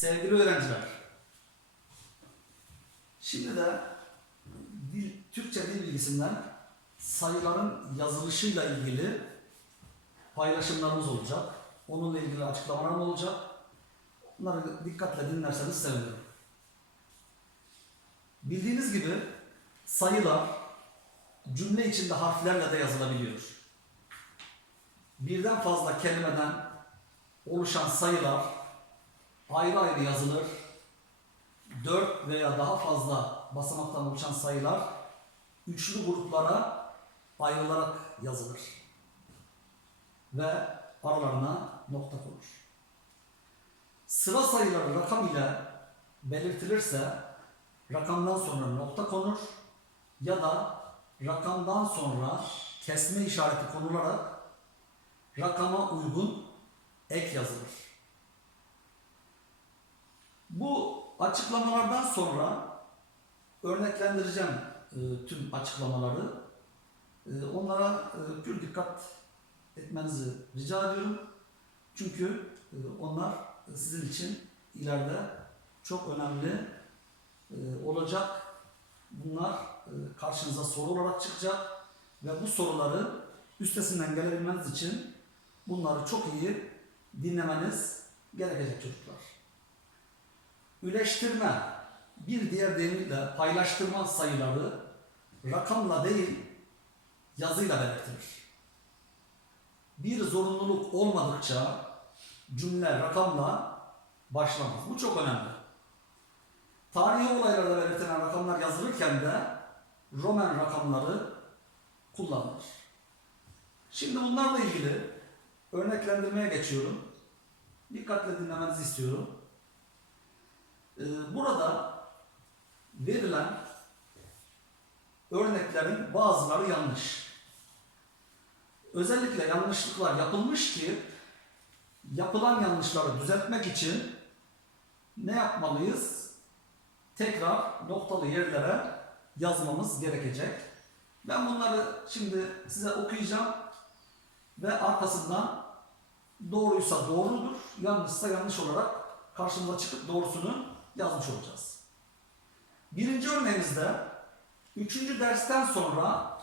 Sevgili öğrenciler, şimdi de dil, Türkçe dil bilgisinden sayıların yazılışıyla ilgili paylaşımlarımız olacak. Onunla ilgili açıklamalarım olacak. Bunları dikkatle dinlerseniz sevinirim. Bildiğiniz gibi sayılar cümle içinde harflerle de yazılabiliyor. Birden fazla kelimeden oluşan sayılar ayrı ayrı yazılır. 4 veya daha fazla basamaktan oluşan sayılar üçlü gruplara ayrılarak yazılır. Ve aralarına nokta konur. Sıra sayıları rakam ile belirtilirse rakamdan sonra nokta konur ya da rakamdan sonra kesme işareti konularak rakama uygun ek yazılır. Bu açıklamalardan sonra örneklendireceğim e, tüm açıklamaları. E, onlara e, pür dikkat etmenizi rica ediyorum. Çünkü e, onlar sizin için ileride çok önemli e, olacak. Bunlar e, karşınıza soru olarak çıkacak ve bu soruları üstesinden gelebilmeniz için bunları çok iyi dinlemeniz gerekecek çocuklar. Üleştirme, bir diğer deyimiyle paylaştırma sayıları rakamla değil yazıyla belirtilir. Bir zorunluluk olmadıkça cümle rakamla başlamaz. Bu çok önemli. Tarihi olaylarda belirtilen rakamlar yazılırken de Roman rakamları kullanılır. Şimdi bunlarla ilgili örneklendirmeye geçiyorum. Dikkatle dinlemenizi istiyorum. Ee, Burada verilen örneklerin bazıları yanlış. Özellikle yanlışlıklar yapılmış ki yapılan yanlışları düzeltmek için ne yapmalıyız? Tekrar noktalı yerlere yazmamız gerekecek. Ben bunları şimdi size okuyacağım ve arkasından doğruysa doğrudur, yanlışsa yanlış olarak karşımıza çıkıp doğrusunu yazmış olacağız. Birinci örneğimizde üçüncü dersten sonra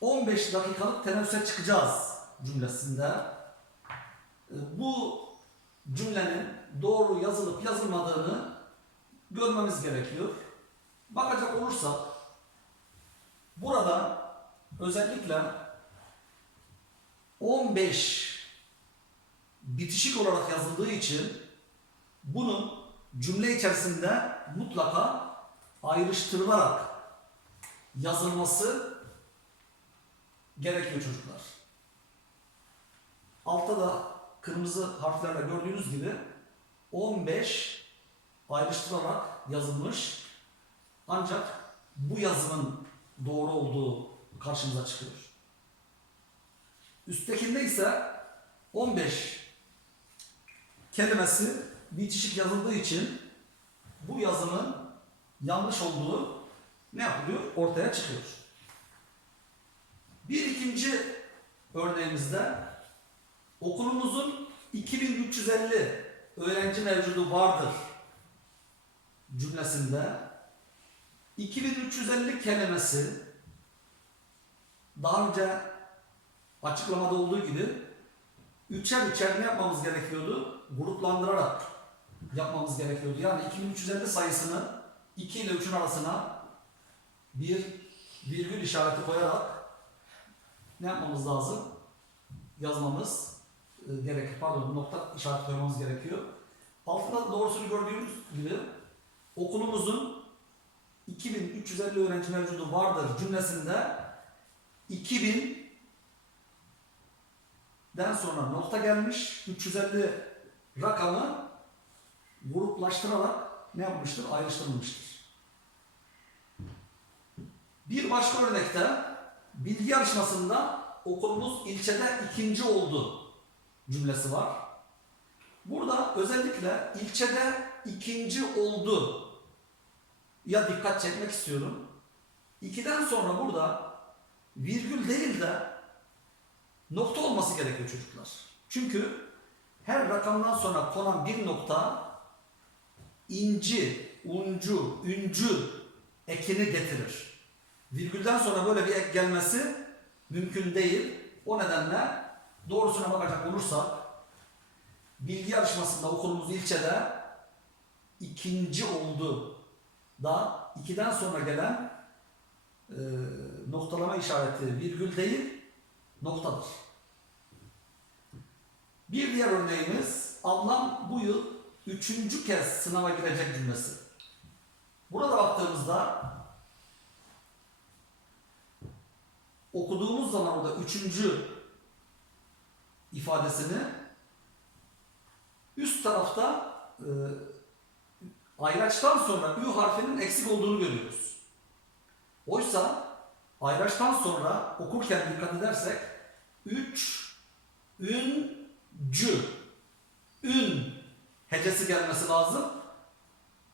15 dakikalık teneffüse çıkacağız cümlesinde e, bu cümlenin doğru yazılıp yazılmadığını görmemiz gerekiyor. Bakacak olursak burada özellikle 15 bitişik olarak yazıldığı için bunun cümle içerisinde mutlaka ayrıştırılarak yazılması gerekiyor çocuklar. Altta da kırmızı harflerle gördüğünüz gibi 15 ayrıştırılarak yazılmış. Ancak bu yazımın doğru olduğu karşımıza çıkıyor. Üsttekinde ise 15 kelimesi bitişik yazıldığı için bu yazımın yanlış olduğu ne yapılıyor? Ortaya çıkıyor. Bir ikinci örneğimizde okulumuzun 2350 öğrenci mevcudu vardır cümlesinde 2350 kelimesi daha önce açıklamada olduğu gibi üçer üçer ne yapmamız gerekiyordu? Gruplandırarak yapmamız gerekiyordu. Yani 2350 sayısını 2 ile 3'ün arasına bir virgül işareti koyarak ne yapmamız lazım? Yazmamız e, gerekir. Pardon nokta işareti koymamız gerekiyor. Altında da doğrusunu gördüğünüz gibi okulumuzun 2350 öğrenci mevcudu vardır cümlesinde 2000 den sonra nokta gelmiş. 350 rakamı gruplaştırarak ne yapmıştır? Ayrıştırılmıştır. Bir başka örnekte bilgi yarışmasında okulumuz ilçede ikinci oldu cümlesi var. Burada özellikle ilçede ikinci oldu ya dikkat çekmek istiyorum. İkiden sonra burada virgül değil de nokta olması gerekiyor çocuklar. Çünkü her rakamdan sonra konan bir nokta inci, uncu, üncü ekini getirir. Virgülden sonra böyle bir ek gelmesi mümkün değil. O nedenle doğrusuna bakacak olursak bilgi yarışmasında okulumuz ilçede ikinci oldu da ikiden sonra gelen e, noktalama işareti virgül değil noktadır. Bir diğer örneğimiz ablam bu yıl üçüncü kez sınava girecek cümlesi. Burada baktığımızda okuduğumuz zaman orada üçüncü ifadesini üst tarafta e, ayraçtan sonra ü harfinin eksik olduğunu görüyoruz. Oysa ayraçtan sonra okurken dikkat edersek üç, ün, cü, ün hecesi gelmesi lazım.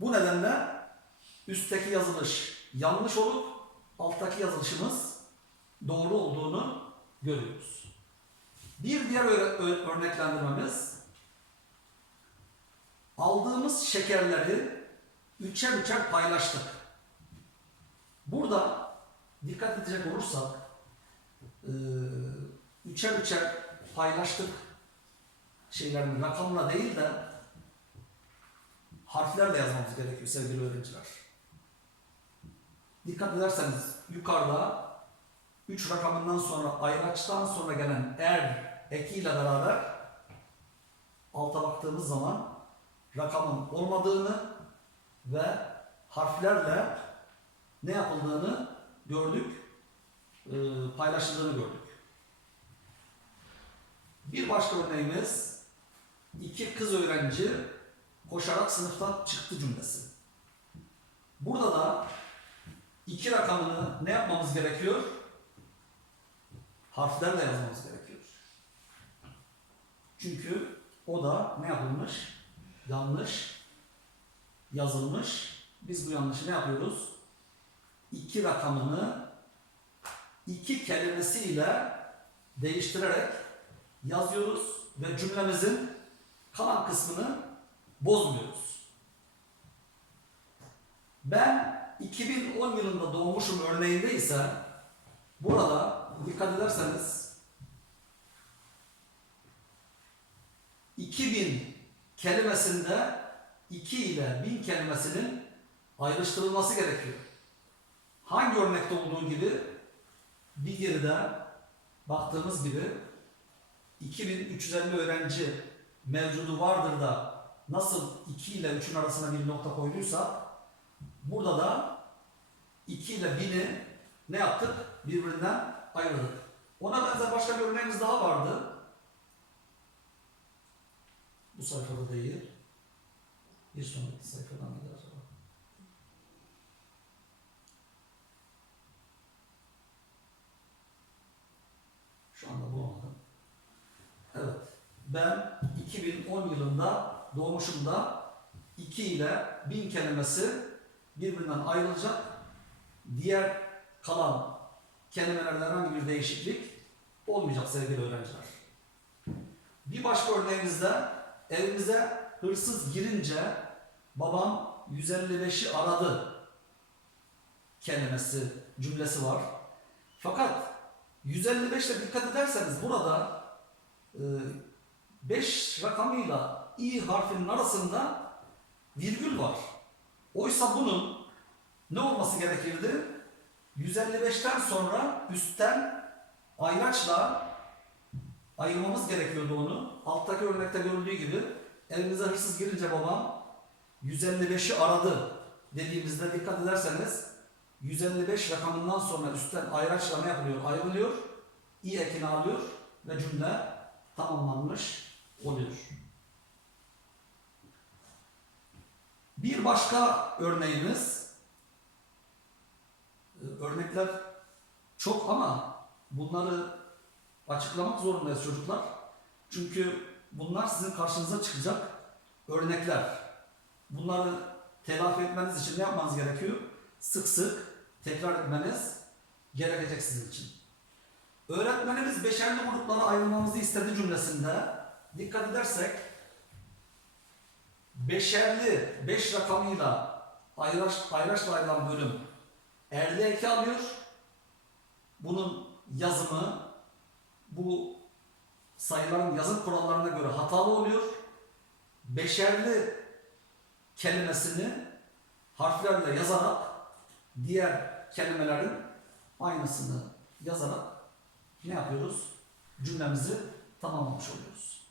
Bu nedenle üstteki yazılış yanlış olup alttaki yazılışımız doğru olduğunu görüyoruz. Bir diğer örneklendirmemiz aldığımız şekerleri üçer üçer paylaştık. Burada dikkat edecek olursak üçer üçer paylaştık şeylerin rakamla değil de harflerle yazmamız gerekiyor sevgili öğrenciler. Dikkat ederseniz yukarıda 3 rakamından sonra ayraçtan sonra gelen er ekiyle beraber alta baktığımız zaman rakamın olmadığını ve harflerle ne yapıldığını gördük, e, paylaşıldığını gördük. Bir başka örneğimiz iki kız öğrenci koşarak sınıftan çıktı cümlesi. Burada da iki rakamını ne yapmamız gerekiyor? Harflerle yazmamız gerekiyor. Çünkü o da ne yapılmış? Yanlış yazılmış. Biz bu yanlışı ne yapıyoruz? İki rakamını iki kelimesiyle değiştirerek yazıyoruz ve cümlemizin kalan kısmını bozmuyoruz. Ben 2010 yılında doğmuşum örneğinde ise burada dikkat ederseniz 2000 kelimesinde 2 ile 1000 kelimesinin ayrıştırılması gerekiyor. Hangi örnekte olduğu gibi bir geride baktığımız gibi 2350 öğrenci mevcudu vardır da nasıl 2 ile 3'ün arasına bir nokta koyduysa burada da 2 ile 1000'i ne yaptık? Birbirinden ayırdık. Ona benzer başka bir örneğimiz daha vardı. Bu sayfada değil. Bir sonraki sayfadan gider acaba? Şu anda bulamadım. Evet. Ben 2010 yılında doğmuşumda 2 ile 1000 kelimesi birbirinden ayrılacak. Diğer kalan kelimelerde herhangi bir değişiklik olmayacak sevgili öğrenciler. Bir başka örneğimizde evimize hırsız girince babam 155'i aradı kelimesi, cümlesi var. Fakat 155'te dikkat ederseniz burada 5 rakamıyla i harfinin arasında virgül var. Oysa bunun ne olması gerekirdi? 155'ten sonra üstten ayraçla ayırmamız gerekiyordu onu. Alttaki örnekte görüldüğü gibi evimize hırsız girince babam 155'i aradı dediğimizde dikkat ederseniz 155 rakamından sonra üstten ayraçla ne yapılıyor? Ayrılıyor. i ekini alıyor ve cümle tamamlanmış oluyor. Bir başka örneğimiz e, örnekler çok ama bunları açıklamak zorundayız çocuklar. Çünkü bunlar sizin karşınıza çıkacak örnekler. Bunları telafi etmeniz için ne yapmanız gerekiyor? Sık sık tekrar etmeniz gerekecek sizin için. Öğretmenimiz beşerli gruplara ayrılmamızı istedi cümlesinde dikkat edersek beşerli 5 rakamıyla ayraç, ayraçla ayrılan bölüm elde eki alıyor. Bunun yazımı bu sayıların yazım kurallarına göre hatalı oluyor. Beşerli kelimesini harflerle yazarak diğer kelimelerin aynısını yazarak ne yapıyoruz? Cümlemizi tamamlamış oluyoruz.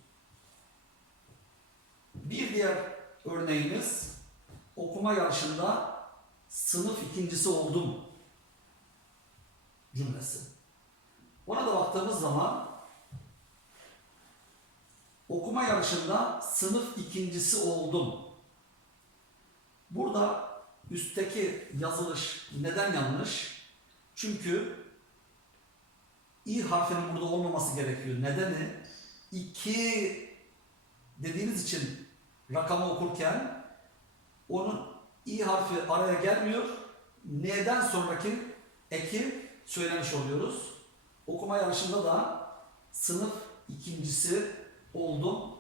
Bir diğer örneğimiz okuma yarışında sınıf ikincisi oldum cümlesi. Ona da baktığımız zaman okuma yarışında sınıf ikincisi oldum. Burada üstteki yazılış neden yanlış? Çünkü i harfinin burada olmaması gerekiyor. Nedeni iki dediğimiz için rakamı okurken onun i harfi araya gelmiyor. N'den sonraki eki söylemiş oluyoruz. Okuma yarışında da sınıf ikincisi oldum.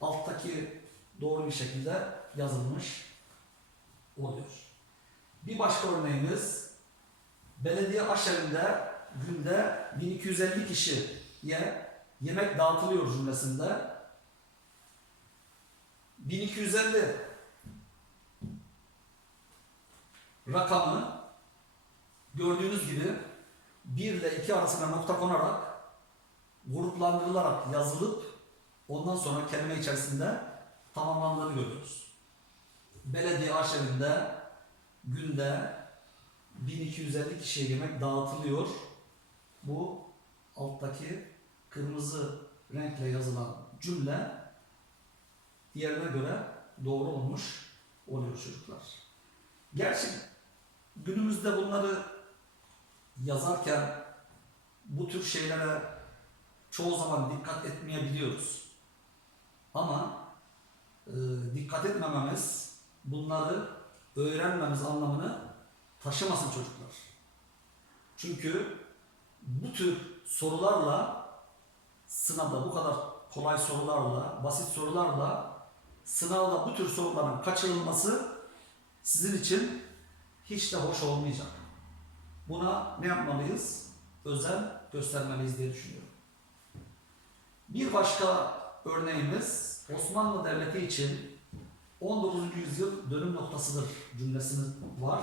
Alttaki doğru bir şekilde yazılmış oluyor. Bir başka örneğimiz belediye aşerinde günde 1250 kişiye yemek dağıtılıyor cümlesinde 1250 rakamı gördüğünüz gibi 1 ile 2 arasına nokta konarak gruplandırılarak yazılıp ondan sonra kelime içerisinde tamamlandığını görüyoruz. Belediye arşivinde günde 1250 kişiye yemek dağıtılıyor. Bu alttaki kırmızı renkle yazılan cümle diğerine göre doğru olmuş oluyor çocuklar. Gerçi günümüzde bunları yazarken bu tür şeylere çoğu zaman dikkat etmeyebiliyoruz. Ama e, dikkat etmememiz bunları öğrenmemiz anlamını taşımasın çocuklar. Çünkü bu tür sorularla sınavda bu kadar kolay sorularla, basit sorularla sınavda bu tür soruların kaçırılması sizin için hiç de hoş olmayacak. Buna ne yapmalıyız? Özen göstermeliyiz diye düşünüyorum. Bir başka örneğimiz Osmanlı Devleti için 19. yüzyıl dönüm noktasıdır cümlesinin var.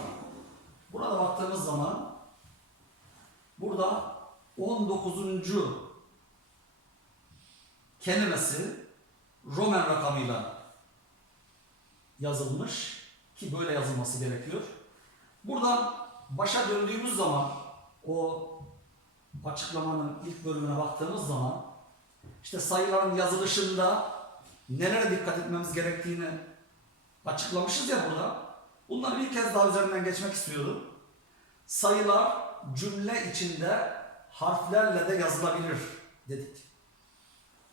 Burada baktığımız zaman burada 19. kelimesi Roman rakamıyla yazılmış ki böyle yazılması gerekiyor. Buradan başa döndüğümüz zaman o açıklamanın ilk bölümüne baktığımız zaman işte sayıların yazılışında nelere dikkat etmemiz gerektiğini açıklamışız ya burada. Bunları bir kez daha üzerinden geçmek istiyorum. Sayılar cümle içinde harflerle de yazılabilir dedik.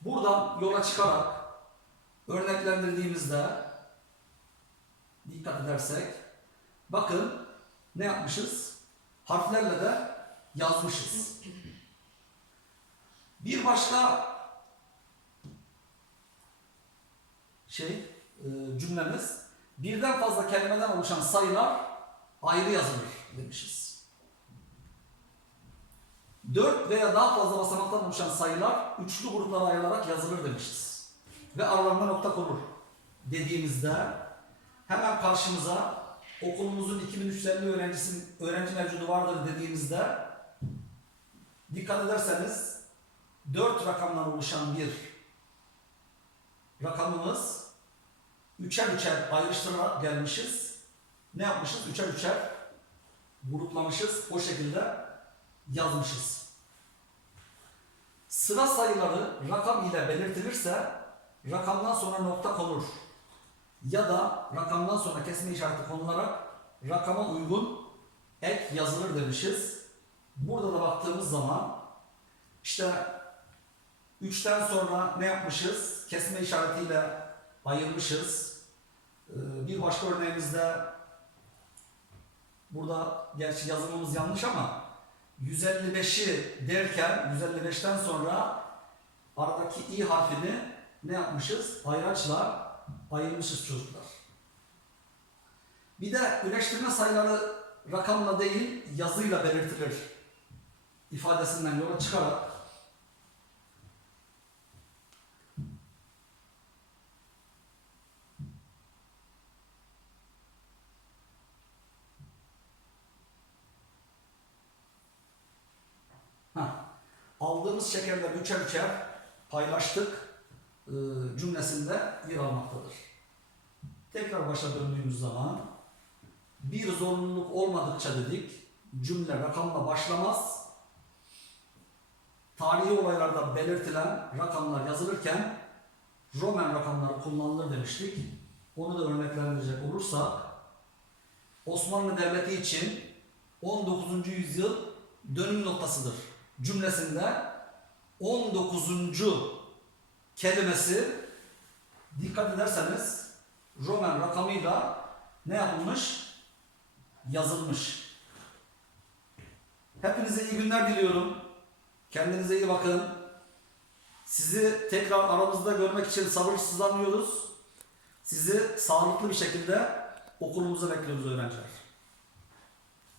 Buradan yola çıkarak örneklendirdiğimizde dikkat edersek bakın ne yapmışız? Harflerle de yazmışız. Bir başka şey e, cümlemiz birden fazla kelimeden oluşan sayılar ayrı yazılır demişiz. Dört veya daha fazla basamaktan oluşan sayılar üçlü gruplara ayrılarak yazılır demişiz. Ve aralarında nokta konur dediğimizde hemen karşımıza okulumuzun 2350 öğrencisi, öğrenci mevcudu vardır dediğimizde dikkat ederseniz dört rakamdan oluşan bir rakamımız üçer üçer ayrıştırarak gelmişiz. Ne yapmışız? Üçer üçer gruplamışız. O şekilde yazmışız. Sıra sayıları rakam ile belirtilirse rakamdan sonra nokta konur. Ya da rakamdan sonra kesme işareti konularak rakama uygun ek yazılır demişiz. Burada da baktığımız zaman işte 3'ten sonra ne yapmışız? Kesme işaretiyle ayırmışız. Ee, Bir başka örneğimizde burada gerçi yazımımız yanlış ama 155'i derken 155'ten sonra aradaki i harfini ne yapmışız? Ayraçla ayırmışız çocuklar. Bir de üreştirme sayıları rakamla değil yazıyla belirtilir ifadesinden yola çıkarak Heh. aldığımız şekerleri üçer üçer paylaştık cümlesinde yer almaktadır. Tekrar başa döndüğümüz zaman bir zorunluluk olmadıkça dedik cümle rakamla başlamaz. Tarihi olaylarda belirtilen rakamlar yazılırken Roman rakamları kullanılır demiştik. Onu da örneklendirecek olursak Osmanlı Devleti için 19. yüzyıl dönüm noktasıdır cümlesinde 19. kelimesi dikkat ederseniz Roman rakamıyla ne yapılmış? Yazılmış. Hepinize iyi günler diliyorum. Kendinize iyi bakın. Sizi tekrar aramızda görmek için sabırsızlanıyoruz. Sizi sağlıklı bir şekilde okulumuza bekliyoruz öğrenciler.